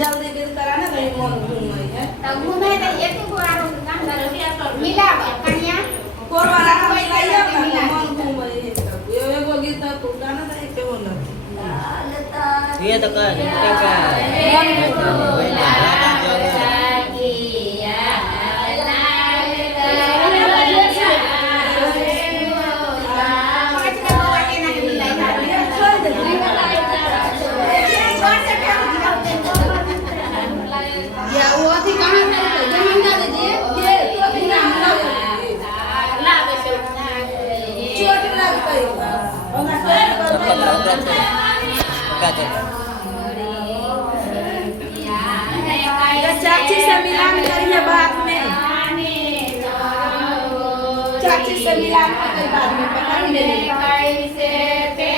जल्दी कराना तो मन घूम है तब घूमे तो एक ही बार मिला कन्या कोरवारा का मिलाइए ना मन घूम है तब ये एगो गीत तो गाना था एक बोल ये तो का या वो थी कहां कही ओना कर चाची से मिलान करिए बाद में चाची से मिलान करिए बाद में पता नहीं